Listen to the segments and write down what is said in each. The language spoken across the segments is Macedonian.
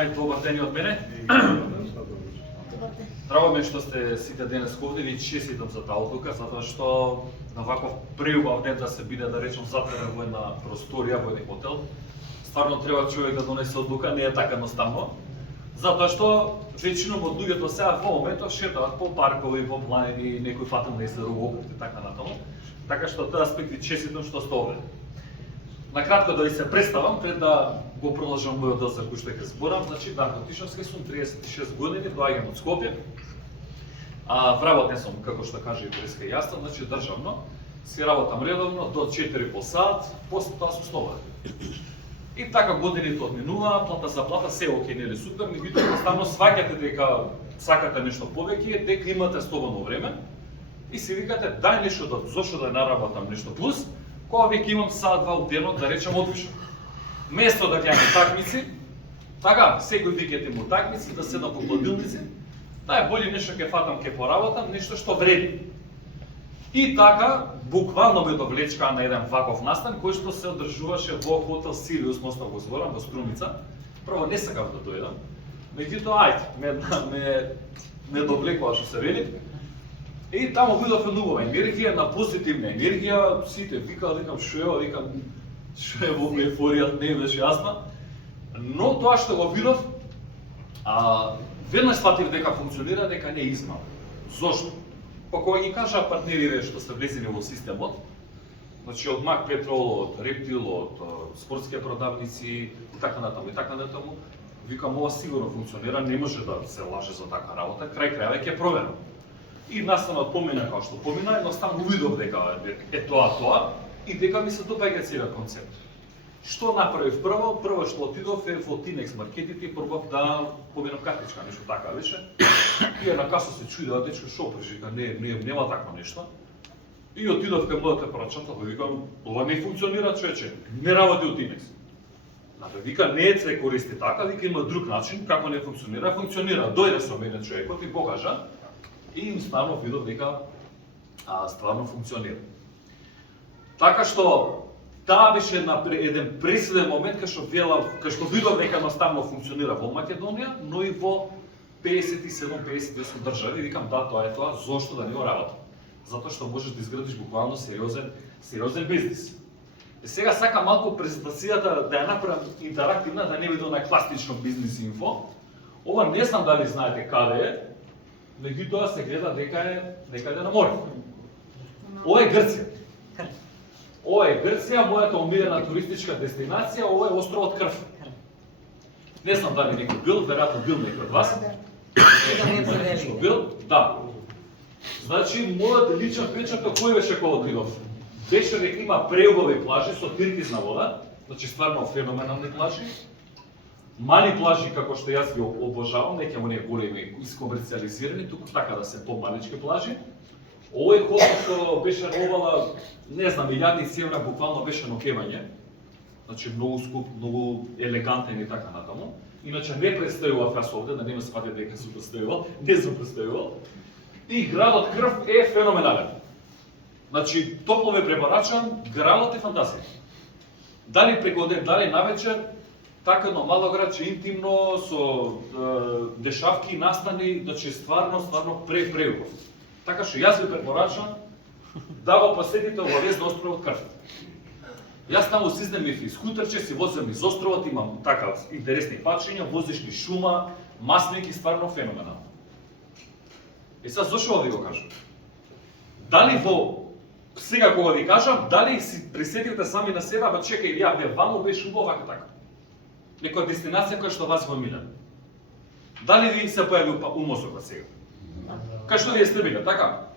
Ајде, добар ден и од мене. Драго ме што сте сите денес овде, ви честитам за таа одлука, затоа што на ваков преубав ден да се биде, да речем, затворен во една просторија, во еден хотел, стварно треба човек да донесе одлука, не е така едноставно. Затоа што вечином од луѓето сега во моментот шетаат по паркови, по планини, некој фатил на езеро, окрут и така натаму. Така што тоа аспект ви честитам што сте овде. Накратко да ви се представам, пред да го продолжам мојот дел за кој што ќе зборам, значи Дарко Тишовски сум, 36 години, доаѓам од Скопје. Вработен сум, како што кажа и Бреска и јасно, значи државно. Си работам редовно до 4 по сат, после тоа сум слободен. И така годините одминува, плата за плата, се окей, нели супер, меѓутоа едноставно сваќате дека сакате нешто повеќе, дека имате слободно време и си викате дај нешто да зошто да наработам нешто плюс, кога веќе имам саат-два од денот, да речем, одвишен. Место да гледам такмици, така, секој викенд има такмици, да седам по хладилници, да е боље нешто ќе фатам, ќе поработам, нешто што вреди. И така, буквално ме довлечка на еден ваков настан, кој што се одржуваше во хотел Сириус, мостав го зборам, во Струмица. Прво не сакав да дојдам, меѓутоа ајде, ме довлекува што се вели. И таму видов нова енергија, на позитивна енергија, сите викам што е во ефоријата, не беше јасна. Но тоа што го видов, веднаш сватив дека функционира, дека не е измама. Зошто? Па кога ги кажа партнерите што се влезени во системот, значи од Мак Петрол, од Рептил, од спортски продавници и така натаму, викам ова сигурно функционира, не може да се лаже за така работа, крај крајава ќе проверам. И настанот помина како што помина, едноставно увидов дека е тоа и дека ми се допаѓа целиот концепт. Што направив прво? Прво што отидов е во Тинекс маркетите и пробав да победам картичка, нешто така беше. И на каса се чудеа, дечко шо прежика, нема такво нешто. И отидов кај мојот препорачател, викам, ова не функционира, човече, не работи од Тинекс. Вика, не се користи така, вика има друг начин, како не функционира, функционира. Дојде со мене човекот и покажа. И стварно видов дека стварно функционира. Така што таа беше еден пресуден момент кај што видов дека едноставно функционира во Македонија, но и во 57-58 држави. Викам да, тоа е тоа, зошто да не го работам? Затоа што можеш да изградиш буквално сериозен бизнис. И сега сакам малку презентацијата да ја направам интерактивна, да не биде на класично бизнис инфо. Ова не знам дали знаете каде е, меѓутоа се гледа дека е некаде на море. Ова е Грција. Ова е Грција, мојата омилена туристичка дестинација, ова е островот Крф. Не знам дали некој бил, веројатно бил некој од вас. Бил? Да. Значи, мојот личен впечаток кој беше кога отидов? Беше дека има преубави плажи со тиркизна вода, значи стварно феноменални плажи. Мали плажи како што јас ги обожавам, не ќе оние големи искомерцијализирани, туку така да се помалички плажи. Овој хотел што беше на обала, не знам, илјади евра буквално беше нокевање. Значи многу скуп, многу елегантен и така натаму. Иначе не представував јас овде, да не ме сватите дека сум представувал, не сум представувал. И градот Крф е феноменален. Значи, топло ве препорачам, градот е фантастичен. Дали преку ден, дали навечер, така едно мало градче, интимно, со дешавки, настани, значи стварно преубав. Така што јас ви препорачам да го посетите обавезно островот Крф. Јас таму си изнемив и скутерче, си возам из островот, имам така интересни пачења, возиш ни шума, масники, стварно феноменално. И сега зошто ви го кажам? Дали сега кога ви кажам, дали си присетивте сами на себе, ба чекај, ја бе ваму беше убаво вака така? Некоја дестинација која што вас во милен. Дали ви се појави умозокот сега? Кај што вие сте биле, така?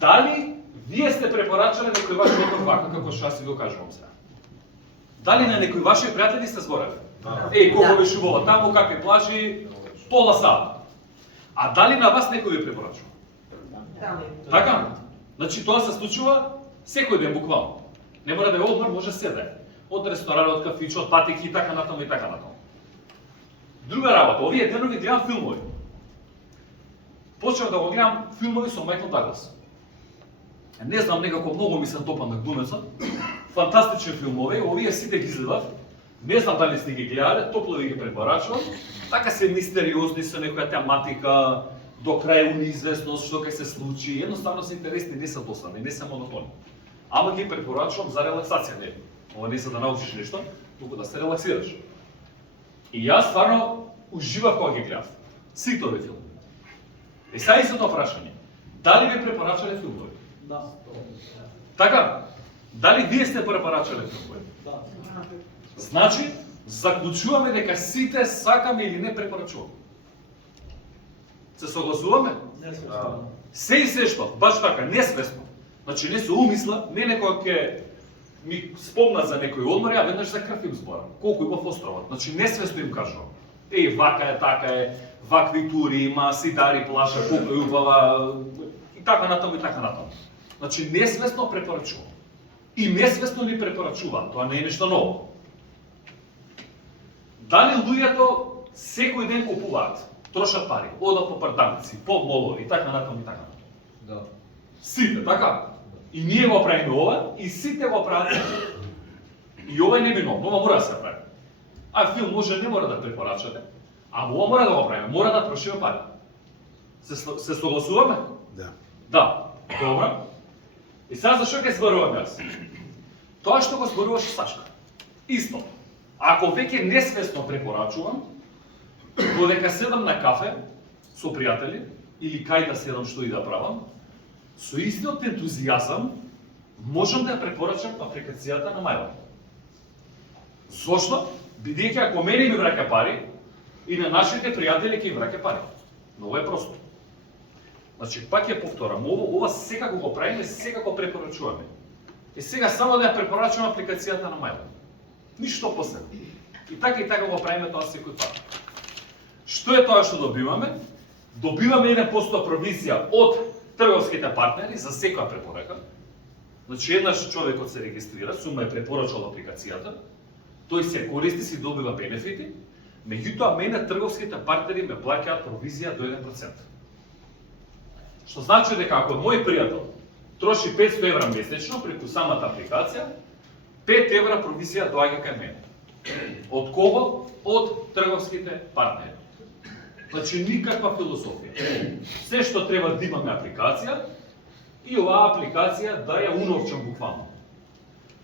Дали вие сте препорачале некој ваш отор вака, како што јас ви го кажувам сега? Дали на некои ваши пријатели сте зборали? Еј, колку беше убаво таму, какви плажи, пола саат. А дали на вас некој ви препорачува? Така? Значи тоа се случува секој ден буквално. Не мора да е одмор, може се да е. Од ресторан, од кафиче, од патеки и така натаму и така натаму. Друга работа, овие денови гледам филмови. Почнав да го гледам филмови со Майкл Даглас. Не знам, некако многу ми се допадна глумецот. Фантастични филмови, овие сите ги изгледав. Не знам дали сте ги гледале, топло ви ги препорачувам. Така се мистериозни со некоја тематика, до крај неизвестност што ќе се случи. Едноставно се интересни, не се досадни, не се монотонни. Ама ги препорачувам за релаксација, не. Ова не за да научиш нешто, туку да се релаксираш. И јас стварно уживав кога ги гледав. Сите овие филми. И сега истото прашање. Дали ви препорачале филмови? Да. Така? Дали вие сте препорачале филмови? Да. Значи, заклучуваме дека сите сакаме или не препорачуваме. Се согласуваме? Не свесно. Се и сешто, баш така, несвесно. Значи не се умисла, не некој ќе ми спомна за некој одмор, ја веднаш за крв им зборам. Колку има в островот. Значи несвесно им кажувам. Еј, вака е, така е, вакви тури има, сидари плаша, колку е убава, и така натаму, и така натаму. Значи несвесно препорачувам. И несвесно ни препорачувам, тоа не е нешто ново. Дали луѓето секој ден купуваат, трошат пари, одат по парданици, по молови, и така натаму, и така натаму. Да. Сите, така? И ние го правиме ова, и сите го прават. И ова е небиновно, ова мора да се прави. А филм може не мора да препорачате, а ова мора да го правиме, мора да трошиме пари. Се согласуваме? Да. Да. Добро. И сега зашто ќе зборувам јас? Тоа што го зборуваше Сашка. Исто. Ако веќе несвесно препорачувам, додека седам на кафе со пријатели, или кај да седам што и да правам, со истиот ентузијазам можам да ја препорачам апликацијата на Мајла. Зошто? Бидејќи ако мене ми враќа пари, и на нашите пријатели ќе им враќа пари. Много е просто. Значи, пак ја повторам, ова секако го правиме, секако препорачуваме. И сега само да ја препорачувам апликацијата на Мајла. Ништо посебно. И така го правиме тоа секој пат. Што е тоа што добиваме? Добиваме 1% провизија од трговските партнери за секоја препорака. Значи, еднаш човекот се регистрира, сума е препорачал апликацијата, тој се користи, си добива бенефити, меѓутоа мене трговските партнери ме плаќаат провизија до 1%. Што значи дека ако мој пријател троши 500 евра месечно преку самата апликација, 5 евра провизија доаѓа кај мене. Од кого? Од трговските партнери. Значи никаква философија. Се што треба да имаме апликација и оваа апликација да ја уновчам буквално.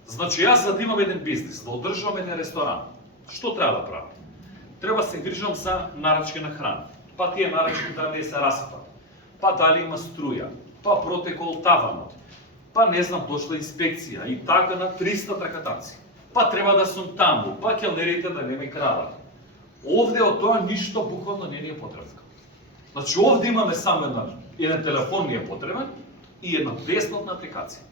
Значи јас за да имам еден бизнис, да одржувам еден ресторан, што треба да правам? Треба да се грижам за нарачки на храна. Па тие нарачки да не се расипат. Па дали има струја, па протекол таванот, па не знам дошла инспекција и така на 300 тракатанци. Па треба да сум таму, па келнерите да не ме крадат. Овде од тоа ништо буквално не ни е потребно. Значи овде имаме само еден телефон ни е потребен и една бесплатна апликација.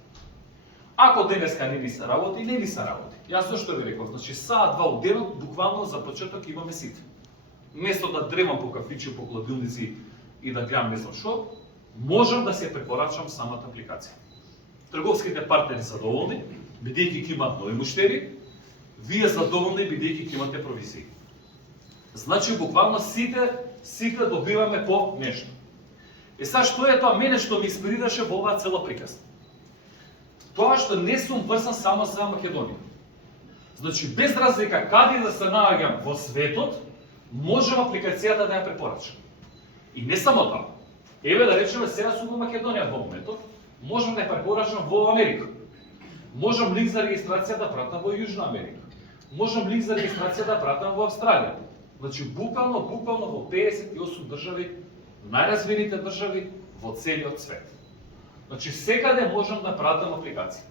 Ако денеска не ни се работи, не ни се работи. Јас зашто ви реков, значи саат-два од денот буквално за почеток имаме сите. Место да древам по кафичи, по хладилници и да гледам не знам шо, можам да се препорачам самата апликација. Трговските партнери задоволни, бидејќи ќе имаат нови муштери, вие задоволни бидејќи ќе имате провизии. Значи буквално сите добиваме по нешто. Е сега што е тоа мене што ми инспирираше во оваа цела приказна? Тоа што не сум врзан само за Македонија. Значи без разлика каде да се наоѓам во светот, можам апликацијата да ја препорачам. И не само тоа. Еве да речеме сега сум во Македонија во моментот, можам да ја препорачам во Америка. Можам линк за регистрација да пратам во Јужна Америка. Можам линк за регистрација да пратам во Австралија. Значи буквално во 58 држави, најразвините држави во целиот свет. Значи секаде можам да пратам апликација.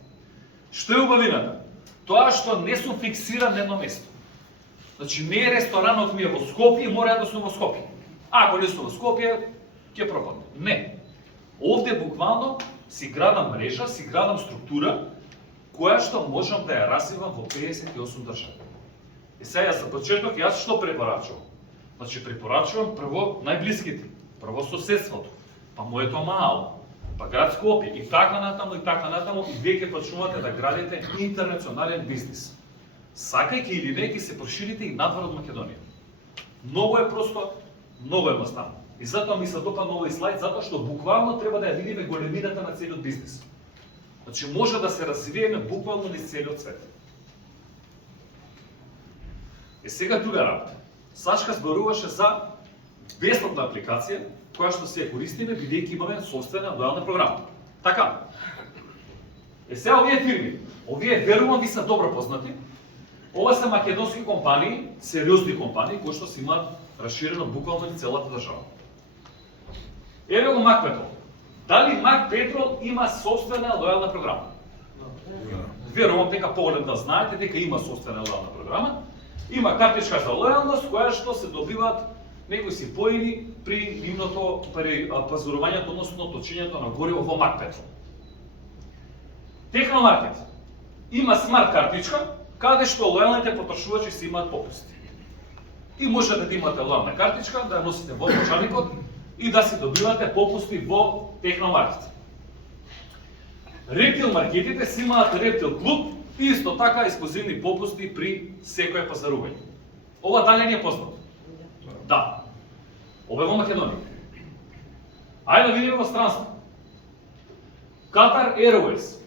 Што е убавината? Тоа што не сум фиксиран на едно место. Значи не е ресторанот ми е во Скопје и мора да сум во Скопје. Ако не сум во Скопје, ќе пропадне. Не. Овде буквално си градам мрежа, си градам структура, која што можам да ја развивам во 58 држави. И сега за почеток јас што препорачувам? Значи препорачувам прво најблиските, прво соседството, па моето мало, па град Скопје и така натаму и веќе почнувате да градите интернационален бизнис. Сакајќи или не, ќе се проширите и надвор од Македонија. Многу е просто, многу е едноставно. И затоа ми се допадна овој слайд, затоа што буквално треба да ја видиме големината на целиот бизнис. Значи може да се развиеме буквално низ целиот свет. Сега друга работа. Сашка зборуваше за бесплатна апликација, која што се ја користиме бидејќи имаме собствена лојална програма. Така. Сега овие фирми, овие верувам ви се добро познати. Ова се македонски компании, сериозни компании кои што се имаат расширено буквално низ целата држава. Еве го Мак Петрол. Дали Мак Петрол има собствена лојална програма? Верувам дека поголем да знаете дека има собствена лојална програма. Има картичка за лојалност која што се добиваат некои си поени при нивното пазарувањето, односно точењето на гориво во Мак Петрол. Техномаркет има смарт картичка каде што лојалните потрошувачи си имаат попусти. И можете да имате лојална картичка, да ја носите во новчаникот и да си добивате попусти во Техномаркет. Рептил маркетите си имаат Рептил клуб и исто така ексклузивни попусти при секое пазарување. Ова дали не е познато? Да. Ова е во Македонија. Ајде да видиме во странство. Qatar Airways.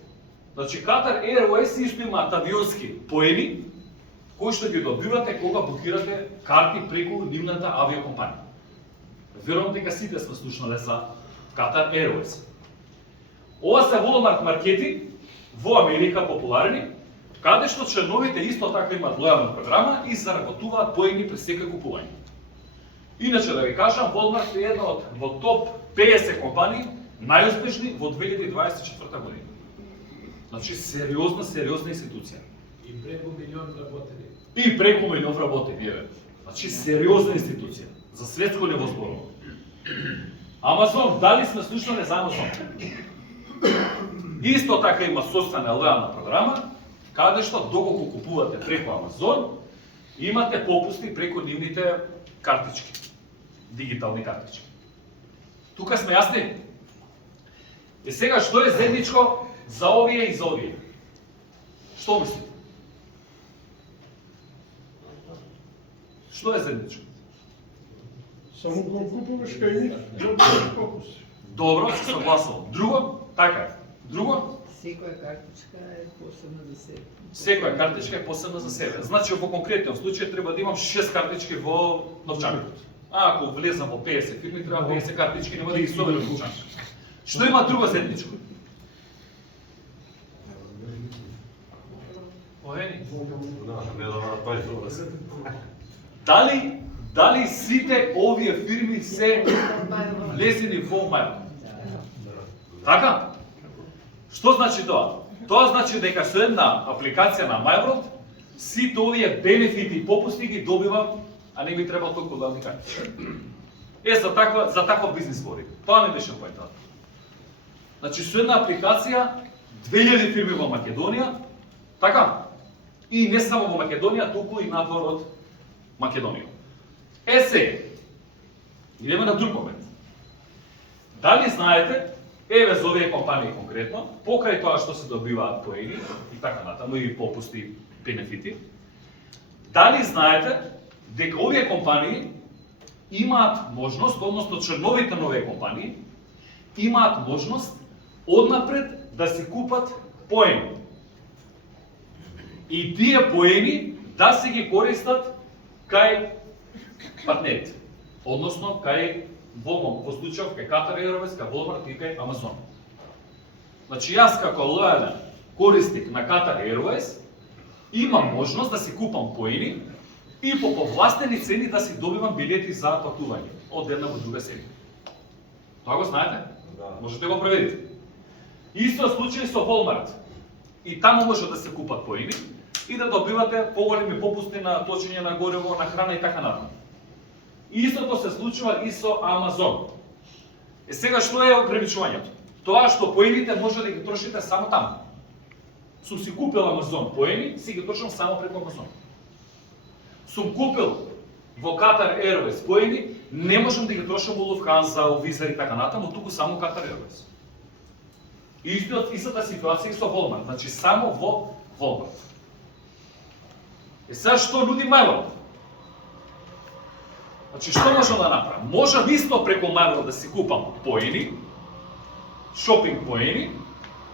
Значи Qatar Airways исто имаат авионски поени кои што ги добивате кога букирате карти преку нивната авиокомпанија. Верувам дека сите сме слушнале за Qatar Airways. Ова се Walmart маркети во Америка популарни, каде што членовите исто така имаат лојална програма и заработуваат поени при секој купување. Иначе да ви кажам, Walmart е една од во топ 50 компании најуспешни во 2024 година. Значи сериозна институција. И преку милион работени. И преку милион работени, еве. Значи сериозна институција. За светско ниво зборувам. Амазон, дали сме слушнале за Амазон? Исто така има собствена лојална програма, каде што доколку купувате преку Амазон, имате попусти преку нивните картички, дигитални картички. Тука сме јасни? И сега што е заедничко за овие и за овие? Што мислите? Што е заедничко? Само кога купуваш кај нив, добиваш попусти. Добро, се согласувам. Друго? Така е. Друго? Секоја картичка е посебна за себе. Секоја картичка е посебна за себе. Значи, во конкретниот случај треба да имам 6 картички во новчаникот. А ако влезам во 50 фирми, треба 50 картички, нема да ги соберам во новчаникот. Што има друго заедничко? Овени? Дали сите овие фирми се влезени во мајлот? Така? Што значи тоа? Тоа значи дека со една апликација на MyWorld сите овие бенефити и попусти ги добивам, а не ми треба толку лојални картички. За таков бизнис говорим. Тоа ми беше поентата. Значи со една апликација 2000 фирми во Македонија, така? И не само во Македонија, туку и надвор од Македонија. Идеме на друг момент. Дали знаете, еве за овие компании конкретно, покрај тоа што се добиваат поени и така натаму и попусти, бенефити, дали знаете дека овие компании имаат можност, односно членовите на овие компании имаат можност однапред да си купат поени. И тие поени да се ги користат кај партнерите, односно кај во случајов кај Qatar Airways, кај Walmart и кај Amazon. Значи јас како лојален корисник на Qatar Airways имам можност да си купам поени и по повластени цени да си добивам билети за патување од една во друга земја. Тоа го знаете? Да. Можете го проверите. Исто случај со Walmart. И таму може да се купат поени и да добивате поголеми попусти на точење на гориво, на храна и така натаму. Истото се случува и со Amazon. Сега што е ограничувањето? Тоа што поените може да ги трошите само таму. Сум си купил Amazon поени, си ги трошам само преку Amazon. Сум купил во Qatar Airways поени, не можам да ги трошам во Lufthansa, во Wizz и така натаму, туку само Qatar Airways. Истата ситуација и со Walmart, значи само во Walmart. Сега што нуди MyWorld? Значи што можам да направам? Можам исто преку MyWorld да си купам поени, шопинг поени,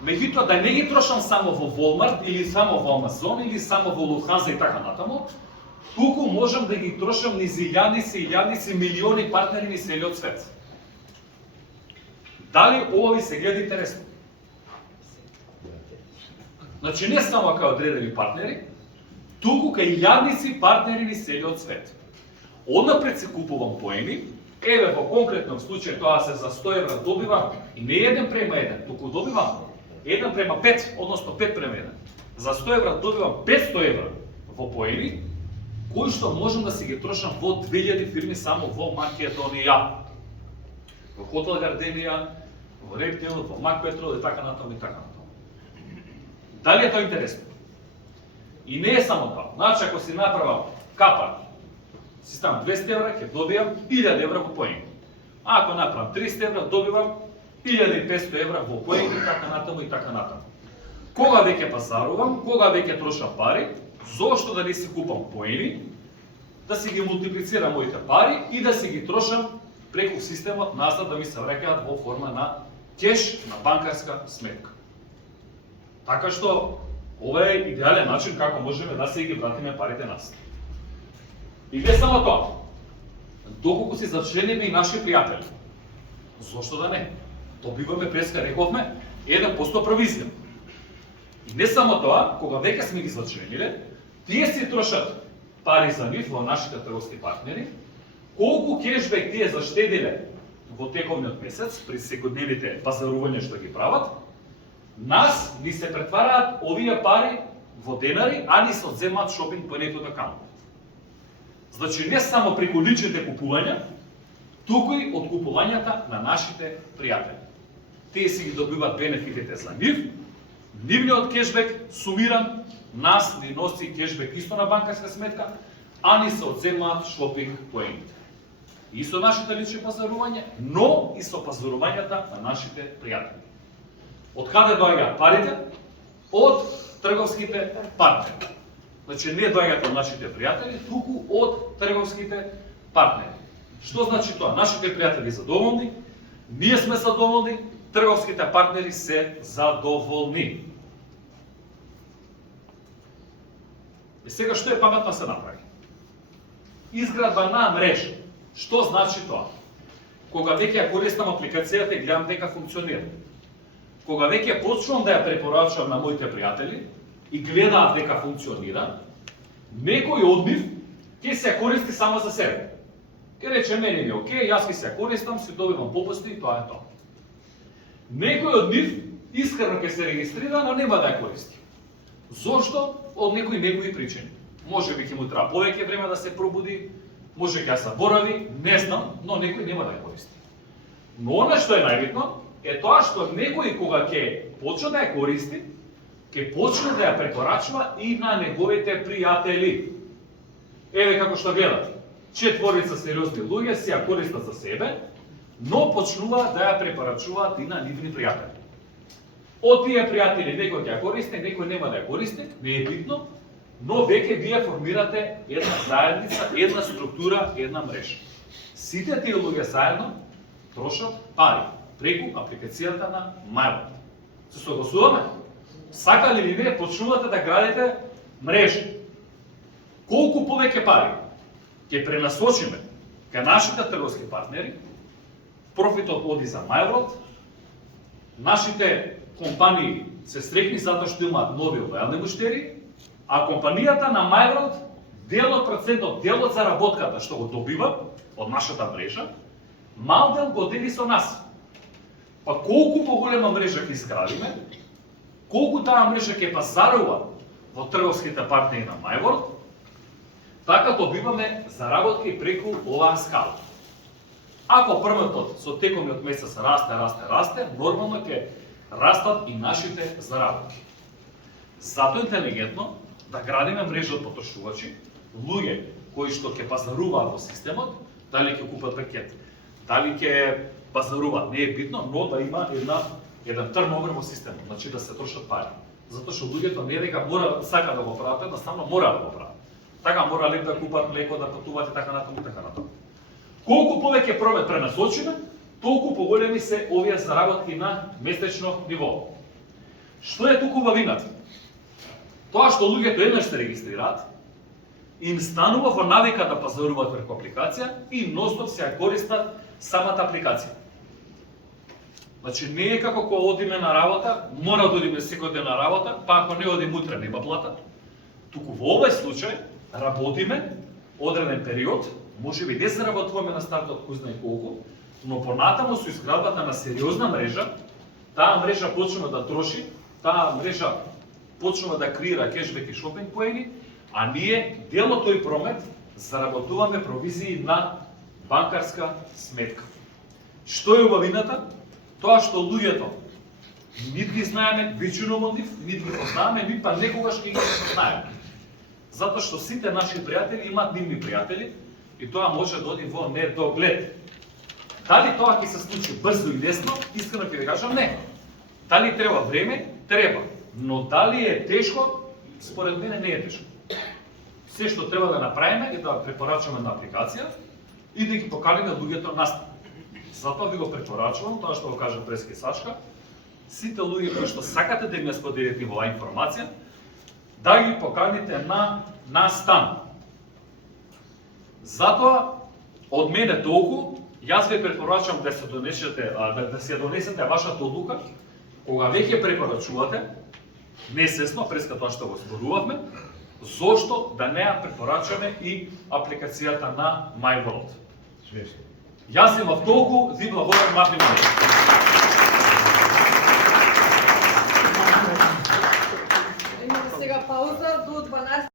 меѓутоа да не ги трошам само во Walmart или само во Amazon или само во Lufthansa и така натаму, туку можам да ги трошам низ илјадници, милиони партнери низ целиот свет. Дали ова ви се гледа интересно? Значи не само кај одредени партнери, туку кај илјадници партнери низ целиот свет. Однапред се купувам поени, еве во конкретном случај тоа се за 100 евра добивам и не 1:1, туку добивам 1:5, односно 5:1. За 100 евра добивам 500 евра во поени, кои што можам да си ги трошам во 2000 фирми само во Македонија. Во Хотел Гарденија, во Рептил, во Мак Петрол и така натаму и така натаму. Дали е тоа интересно? И не е само тоа. Значи, ако си направам капар, си ставам 200 евра, ќе добивам 1000 евра во поени. А ако направам 300 евра, добивам 1500 евра во поени и така натаму и така натаму. Кога веќе пазарувам, кога веќе трошам пари, зошто да не си купам поени, да си ги мултиплицирам моите пари и да си ги трошам преку системот назад да ми се враќаат во форма на кеш на банкарска сметка. Така што ова е идеален начин како можеме да се ги вратиме парите нас. И не само тоа. Доколку си зачленени и наши пријатели, зошто да не? Добиваме преска рековме 1% провизија. И не само тоа, кога веќе сме ги зачлениле, тие си трошат пари за нив во нашите трговски партнери, колку кешбек тие заштедиле во тековниот месец при секојдневните пазарувања што ги прават, нас ни се претвараат овие пари во денари, а ни се одземаат шопинг поенето на камо. Значи не само преку личните купувања, туку и од купувањата на нашите пријатели. Тие си ги добиваат бенефитите за нив, нивниот кешбек сумиран, нас ни носи кешбек исто на банкарска сметка, а ни се одземаат шопинг поените. И со нашите лични пазарувања, но и со пазарувањата на нашите пријатели. Од каде доаѓаат парите? Од трговските партнери. Значи не доаѓаат од нашите пријатели, туку од трговските партнери. Што значи тоа? Нашите пријатели задоволни, ние сме задоволни, трговските партнери се задоволни. И сега што е паметно се направи? Изградба на мрежа. Што значи тоа? Кога веќе ја користам апликацијата и гледам дека функционира. Кога веќе почнувам да ја препорачувам на моите пријатели и гледаат дека функционира, некој од нив ќе се ја користи само за себе. Ке рече, мене ми е окей, јас ќе се ја користам, си добивам попусти и тоа е тоа. Некој од нив искрено ќе се регистрира, но нема да ја користи. Зошто? Од некои негови причини. Може би ќе му треба повеќе време да се пробуди, може ќе ја заборави, не знам, но некој нема да ја користи. Но она што е најбитно е тоа што некој кога ќе почне да ја користи, ќе почне да ја препорачува и на неговите пријатели. Еве како што гледате, 4 сериозни луѓе си ја користат за себе, но почнуваат да ја препорачуваат и на нивни пријатели. Од тие пријатели некој ќе ја користи, некој нема да ја користи, не е битно, но веќе вие формирате една заедница, една структура, една мрежа. Сите тие луѓе заедно трошат пари преку апликацијата на MyWorld. Се согласуваме? Сакали ли вие почнувате да градите мрежа? Колку повеќе пари ќе пренасочиме кај нашите трговски партнери, профитот оди за MyWorld, нашите компании се среќни затоа што имаат нови лојални муштери, а компанијата на MyWorld процентот, делот за работката што го добива од нашата мрежа, мал дел го дели со нас. Па колку поголема мрежа ќе изградиме, колку таа мрежа ќе пазарува во трговските партнери на MyWorld, така добиваме заработки преку оваа скала. Ако првотот со текомиот месец расте, нормално ќе растат и нашите заработки. Затоа интелигентно да градиме мрежа од потрошувачи, луѓе кои што ќе пазаруваат во системот, дали ќе купат пакет, дали ќе пазаруваат, не е битно, но да има еден турновер во системот, значи да се трошат пари. Затоа што луѓето не дека мора сака да го прават, едноставно мора да го прават. Така мора лек да купат млеко, да патуваат и така натаму и така натаму. Колку повеќе промет пренасочиме, толку поголеми се овие заработки на месечно ниво. Што е туку убавината? Тоа што луѓето еднаш се регистрираат, им станува во навика да пазаруваат преку апликација и ностоп се ја користат самата апликација. Значи не е како кога одиме на работа, мора да одиме секој ден на работа, па ако не одиме утре нема плата. Туку во овој случај работиме одреден период, можеби не заработуваме на стартот кој знае колку, но понатаму со изградбата на сериозна мрежа, таа мрежа почнува да троши, таа мрежа почнува да креира кешбек и шопинг поени, а ние дел од тој промет заработуваме провизии на банкарска сметка. Што е убавината? Тоа што луѓето нит ги знаеме, вечино од нив, нит ги познаваме, нит па некогаш ќе ги познаеме. Затоа што сите наши пријатели имаат нивни пријатели и тоа може да оди во недоглед. Дали тоа ќе се случи брзо и лесно? Искрено ќе ви кажам не. Дали треба време? Треба. Но дали е тешко? Според мене не е тешко. Се што треба да направиме е да препорачаме на апликација и да ги поканиме луѓето настапно. Затоа ви го препорачувам, тоа што го кажа Прески Сашка, сите луѓе кои што сакате да им ја споделите оваа информација, да ги поканите на стан. Затоа, од мене толку, јас ви препорачувам да се донесете, да се донесете вашата одлука, кога веќе препорачувате, несесно, преска тоа што го зборувавме, зошто да не ја препорачаме и апликацијата на MyWorld. Јас имав толку, ви благодарам на вниманието.